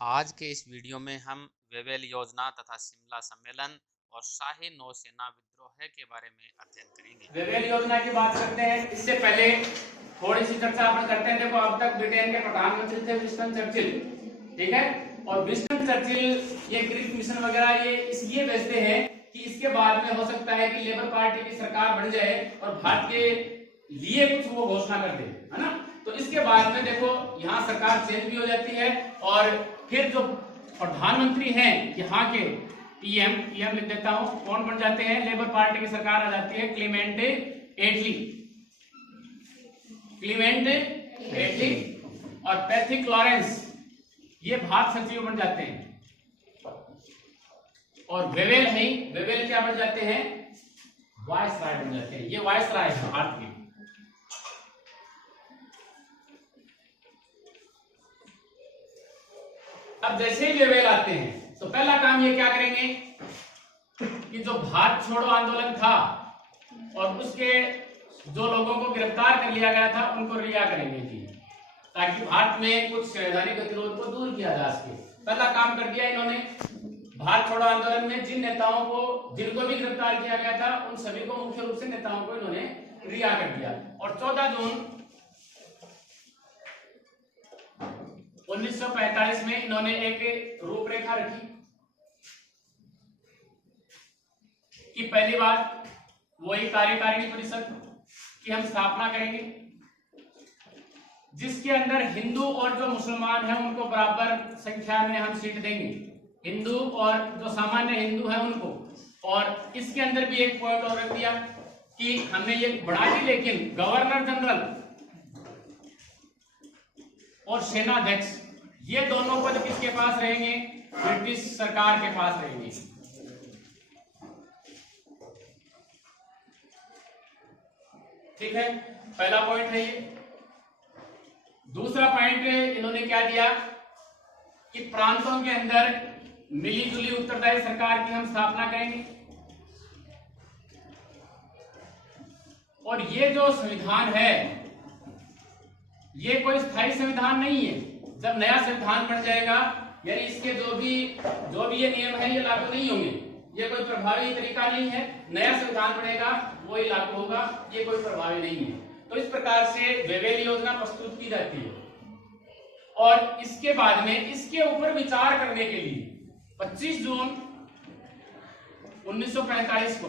आज के इस वीडियो में हम वेवेल योजना तथा शिमला सम्मेलन और शाही नौसेना विद्रोह के बारे में अध्ययन करेंगे। वेवेल योजना की बात करते हैं। इससे पहले थोड़ी सी चर्चा अपन करते हैं। देखो, अब तक ब्रिटेन के प्रधानमंत्री थे विंस्टन चर्चिल, ठीक है। और विंस्टन चर्चिल ये क्रिक मिशन वगैरह ये इसलिए भेजते हैं कि इसके बाद में हो सकता है कि लेबर पार्टी की सरकार बन जाए और भारत के लिए कुछ वो घोषणा कर दे, है ना। तो इसके बाद में देखो यहाँ सरकार चेंज भी हो जाती है और फिर जो प्रधानमंत्री हैं यहाँ के पीएम लिख देता हूं, कौन बन जाते हैं? लेबर पार्टी की सरकार आ जाती है, क्लीमेंट एटली और पैथिक लॉरेंस ये भारत सचिव बन जाते हैं। और वेवेल क्या बन जाते हैं? वायसराय बन जाते हैं। ये वायसराय है भारत के। अब जैसे ही वेवेल आते हैं तो पहला काम ये क्या करेंगे कि जो भारत छोड़ो आंदोलन था और उसके जो लोगों को गिरफ्तार कर लिया गया था उनको रिहा करेंगे जी, ताकि भारत में कुछ संवैधानिक गतिरोध को दूर किया जा सके। पहला काम कर दिया इन्होंने। भारत छोड़ो आंदोलन में जिन नेताओं को जिनको भी गिरफ्तार किया गया था उन सभी को मुख्य रूप से नेताओं को इन्होंने रिहा कर दिया। और 14 जून 1945 में इन्होंने एक रूपरेखा रखी कि पहली बात वही कार्यकारिणी परिषद की हम स्थापना करेंगे जिसके अंदर हिंदू और जो मुसलमान हैं उनको बराबर संख्या में हम सीट देंगे, हिंदू और जो सामान्य हिंदू हैं उनको। और इसके अंदर भी एक पॉइंट और रख दिया कि हमने ये बढ़ा दी, लेकिन गवर्नर जनरल और सेनाध्यक्ष ये दोनों पद किसके पास रहेंगे? ब्रिटिश सरकार के पास रहेंगे। ठीक है, पहला पॉइंट है ये। दूसरा पॉइंट इन्होंने क्या दिया कि प्रांतों के अंदर मिली जुली उत्तरदायी सरकार की हम स्थापना करेंगे। और ये जो संविधान है ये कोई स्थायी संविधान नहीं है। जब नया संविधान बन जाएगा यानी इसके जो भी ये नियम है ये लागू नहीं होंगे। ये कोई प्रभावी तरीका नहीं है। नया संविधान बनेगा वही लागू होगा, ये कोई प्रभावी नहीं है। तो इस प्रकार से वेवेल योजना प्रस्तुत की जाती है। और इसके बाद में इसके ऊपर विचार करने के लिए 25 जून 1945 को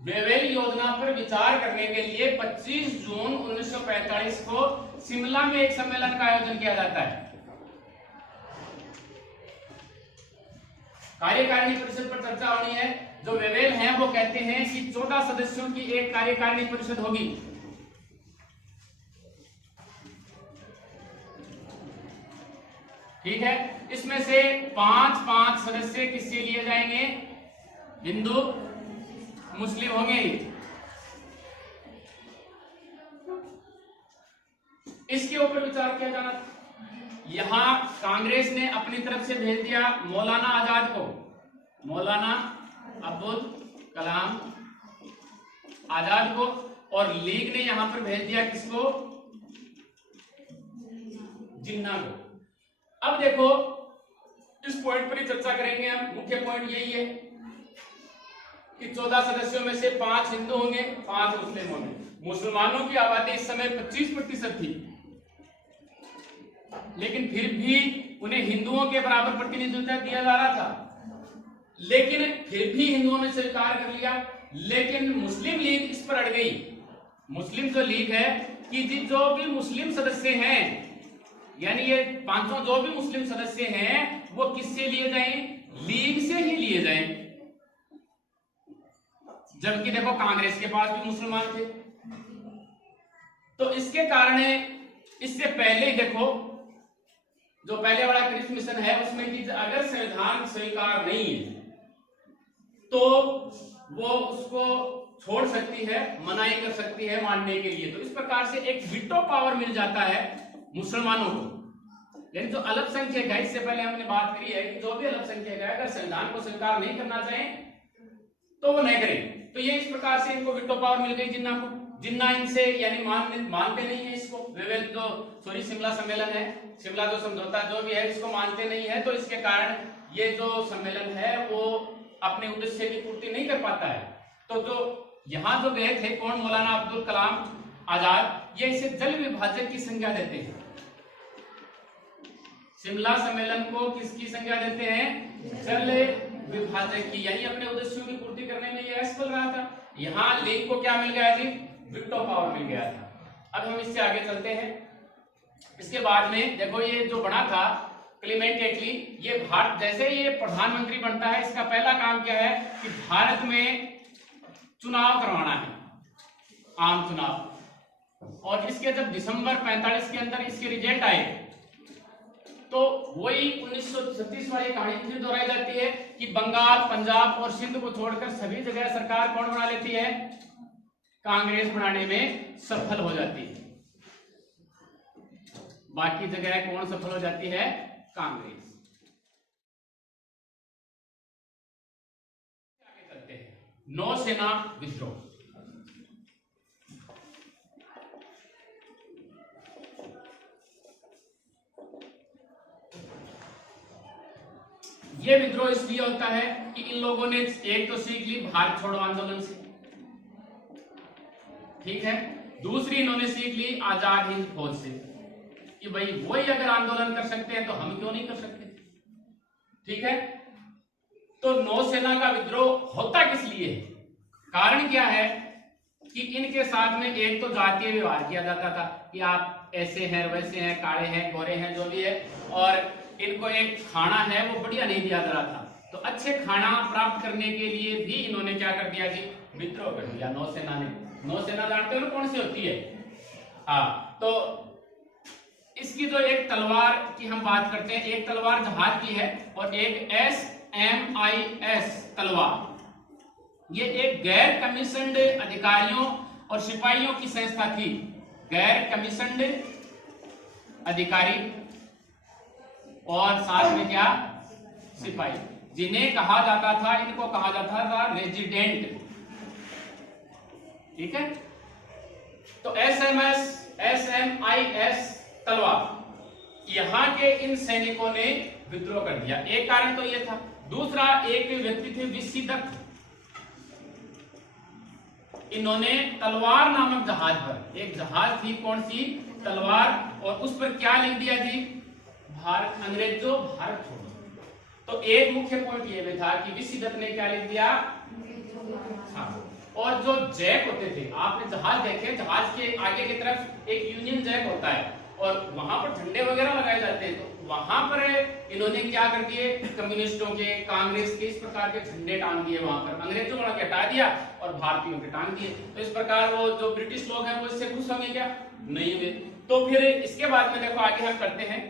वेवेल योजना पर विचार करने के लिए 25 जून 1945 को शिमला में एक सम्मेलन का आयोजन किया जाता है। कार्यकारिणी परिषद पर चर्चा होनी है। जो वेवेल हैं वो कहते हैं कि 14 सदस्यों की एक कार्यकारिणी परिषद होगी। ठीक है, इसमें से 5 सदस्य किससे लिए जाएंगे? हिंदू मुस्लिम होंगे। इसके ऊपर विचार किया जाना। यहां कांग्रेस ने अपनी तरफ से भेज दिया मौलाना आजाद को, मौलाना अब्दुल कलाम आजाद को। और लीग ने यहां पर भेज दिया किसको? जिन्ना को। अब देखो इस पॉइंट पर ही चर्चा करेंगे हम। मुख्य पॉइंट यही है कि 14 सदस्यों में से 5 हिंदू होंगे, 5 मुस्लिम होंगे। मुसलमानों की आबादी इस समय 25% थी, लेकिन फिर भी उन्हें हिंदुओं के बराबर प्रतिनिधित्व दिया जा रहा था। लेकिन फिर भी हिंदुओं ने स्वीकार कर लिया। लेकिन मुस्लिम लीग इस पर अड़ गई। मुस्लिम जो लीग है कि जो भी मुस्लिम सदस्य हैं यानी ये 500 जो भी मुस्लिम सदस्य हैं वो किससे लिए जाएं? लीग से ही लिए जाएं। जबकि देखो कांग्रेस के पास भी मुसलमान थे। तो इसके कारण इससे पहले ही देखो जो पहले वाला क्रिक मिशन है उसमें कि अगर संविधान स्वीकार नहीं है तो वो उसको छोड़ सकती है, मनाही कर सकती है मानने के लिए। तो इस प्रकार से एक वीटो पावर मिल जाता है मुसलमानों को। यानी जो अल्पसंख्यक है, इससे पहले हमने बात करी है कि जो भी अल्पसंख्यक है अगर संविधान को स्वीकार नहीं करना चाहे तो वो नहीं करें। तो ये इस प्रकार से इनको वीटो पावर मिल गई जिन्ना को। जिन्ना इनसे यानी मानते नहीं है इसको, शिमला सम्मेलन है, शिमला जो समझौता जो भी है इसको मानते नहीं है, तो इसके कारण ये जो सम्मेलन है वो अपने उद्देश्य की पूर्ति नहीं कर पाता है। तो जो यहाँ जो गए थे कौन, मौलाना अब्दुल कलाम आजाद, ये इसे जल विभाजक की संज्ञा देते हैं। शिमला सम्मेलन को किसकी संज्ञा देते हैं? जल विभाजक की, यानी अपने उद्देश्यों की पूर्ति करने में ये असफल रहा था। यहाँ लीग को क्या मिल गया जी? वीटो पावर मिल गया था। अब हम इससे आगे चलते हैं। इसके बाद में देखो ये जो बना था क्लेमेंट एटली, ये भारत जैसे ये प्रधानमंत्री बनता है, इसका पहला काम क्या है कि भारत में चुनाव करवाना है, आम चुनाव। और इसके जब दिसंबर 45 के अंदर इसके रिजल्ट आए तो वही 1936 वाली कहानी फिर दोहराई जाती है कि बंगाल, पंजाब और सिंध को छोड़कर सभी जगह सरकार कौन बना लेती है? कांग्रेस बनाने में सफल हो जाती है। बाकी जगह कौन सफल हो जाती है? कांग्रेस। आगे चलते हैं, नौसेना विद्रोह। ये विद्रोह इसलिए होता है कि इन लोगों ने एक तो सीख ली भारत छोड़ो आंदोलन से, ठीक है, दूसरी इन्होंने सीख ली आजाद हिंद फौज से कि भाई वही अगर आंदोलन कर सकते हैं तो हम क्यों नहीं कर सकते, ठीक है। तो नौसेना का विद्रोह होता किस लिए है? कारण क्या है कि इनके साथ में एक तो जातीय व्यवहार किया जाता था कि आप ऐसे हैं, वैसे हैं, काले हैं, गोरे हैं, जो भी है, और इनको एक खाना है वो बढ़िया नहीं दिया जा रहा था। तो अच्छे खाना प्राप्त करने के लिए भी इन्होंने क्या कर दिया जी? विद्रोह कर दिया नौसेना ने। नौसेना जानते हो ना कौन सी होती है? हाँ, तो इसकी जो एक तलवार की हम बात करते हैं, एक तलवार जहाज की है और एक SMIS तलवार। ये एक गैर कमीशन्ड अधिकारियों और सिपाहियों की संस्था थी। गैर कमीशन्ड अधिकारी और साथ में क्या? सिपाही, जिन्हें कहा जाता था, इनको कहा जाता था रेजिडेंट, ठीक है। तो SMIS तलवार, यहां के इन सैनिकों ने विद्रोह कर दिया। एक कारण तो यह था। दूसरा, एक व्यक्ति थे विसिदक, इन्होंने तलवार नामक जहाज पर, एक जहाज थी कौन सी? तलवार, और उस पर क्या लिख दिया जी? भारत, अंग्रेजों भारत छोड़ो। तो एक मुख्य पॉइंट ये भी था कि विसिदक ने क्या लिख दिया? हाँ। और जो जैक होते थे, आपने जहाज देखे, जहाज के आगे की तरफ एक यूनियन जैक होता है और वहां पर झंडे वगैरह लगाए जाते हैं, तो वहां पर इन्होंने क्या कर दिए? कम्युनिस्टों के, कांग्रेस के, इस प्रकार के झंडे टांग दिए वहां पर। अंग्रेजों वाला के हटा दिया और भारतीयों के टांग दिए। तो इस प्रकार वो जो ब्रिटिश लोग हैं वो इससे खुश होंगे क्या? नहीं हुए। तो फिर इसके बाद में देखो आगे हम करते हैं।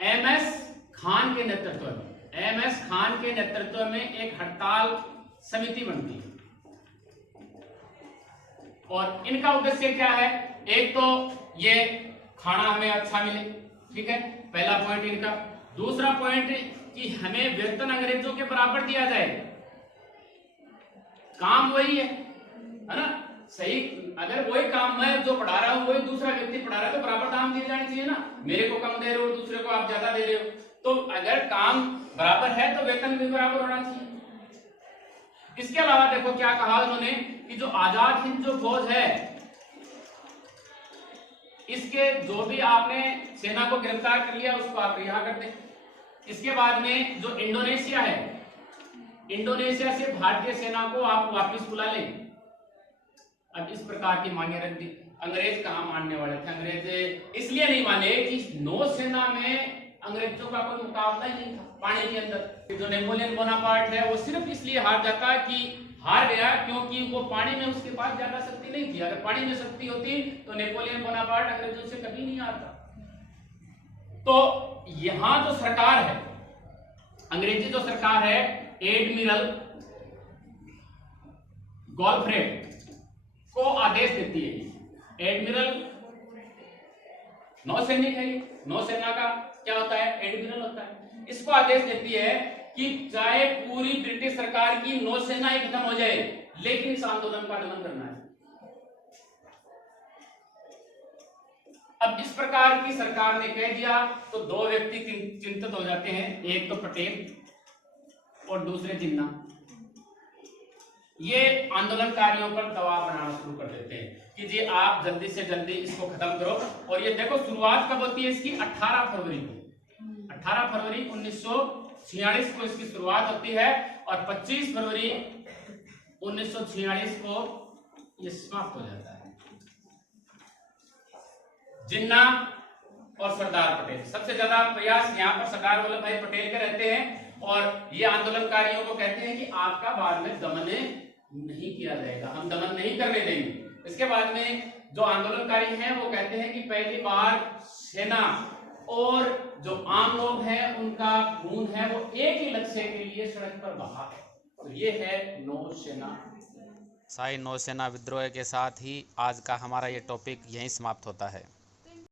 MS खान के नेतृत्व में, MS खान के नेतृत्व में एक हड़ताल समिति बनती है और इनका उद्देश्य क्या है? एक तो ये खाना हमें अच्छा मिले, ठीक है, पहला पॉइंट इनका। दूसरा पॉइंट कि हमें वेतन अंग्रेजों के बराबर दिया जाए। काम वही है ना? सही, अगर वही काम मैं जो पढ़ा रहा हूं वही दूसरा व्यक्ति पढ़ा रहा है तो बराबर दाम दिए जाने चाहिए ना। मेरे को कम दे रहे हो, दूसरे को आप ज्यादा दे रहे हो, तो अगर काम बराबर है तो वेतन भी बराबर होना चाहिए। इसके अलावा देखो क्या कहा उन्होंने कि जो आजाद हिंद जो फौज है, इसके जो भी आपने सेना को गिरफ्तार कर लिया उसको आप रिहा कर दें। इसके बाद में जो इंडोनेशिया है, इंडोनेशिया से भारतीय सेना को आप वापस बुला लें। अब इस प्रकार की मांगे रख दी। अंग्रेज कहां मानने वाले थे? अंग्रेज इसलिए नहीं माने कि नौसेना में अंग्रेजों का कोई मुकाबला ही नहीं था पानी के अंदर। जो नेपोलियन बोनापार्ट है वो सिर्फ इसलिए हार जाता कि हार गया क्योंकि वो पानी में उसके पास ज्यादा शक्ति नहीं थी। अगर पानी में शक्ति होती तो नेपोलियन बोनापार्ट अंग्रेजों से कभी नहीं हारता। तो यहां जो सरकार है, अंग्रेजी जो सरकार है, एडमिरल गॉलफ्रेड को आदेश देती है। एडमिरल नौसैनिक है, नौसेना का क्या होता है? एडमिरल होता है। इसको आदेश देती है कि चाहे पूरी ब्रिटिश सरकार की नौसेना ही खत्म हो जाए लेकिन इस आंदोलन का दमन करना है। अब इस प्रकार की सरकार ने कह दिया तो दो व्यक्ति चिंतित हो जाते हैं, एक तो पटेल और दूसरे जिन्ना। ये आंदोलनकारियों पर दबाव बनाना शुरू कर देते हैं कि जी आप जल्दी से जल्दी इसको खत्म करो। और ये देखो शुरुआत कब होती है इसकी, 18 फरवरी को। 18 फरवरी 1946 को इसकी शुरुआत होती है और 25 फरवरी 1946 को ये समाप्त हो जाता है। जिन्ना और सरदार पटेल, सबसे ज्यादा प्रयास यहाँ पर सरदार वल्लभ भाई पटेल के रहते हैं और ये आंदोलनकारियों को कहते हैं कि आपका बाद में दमन नहीं किया जाएगा, हम दमन नहीं करने देंगे। इसके बाद में जो आंदोलनकारी हैं वो कहते हैं कि पहली बार सेना और जो आम लोग हैं उनका खून है वो एक ही लक्ष्य के लिए सड़क पर बहा है। तो ये है नौसेना। शाही नौसेना विद्रोह के साथ ही आज का हमारा ये टॉपिक यहीं समाप्त होता है।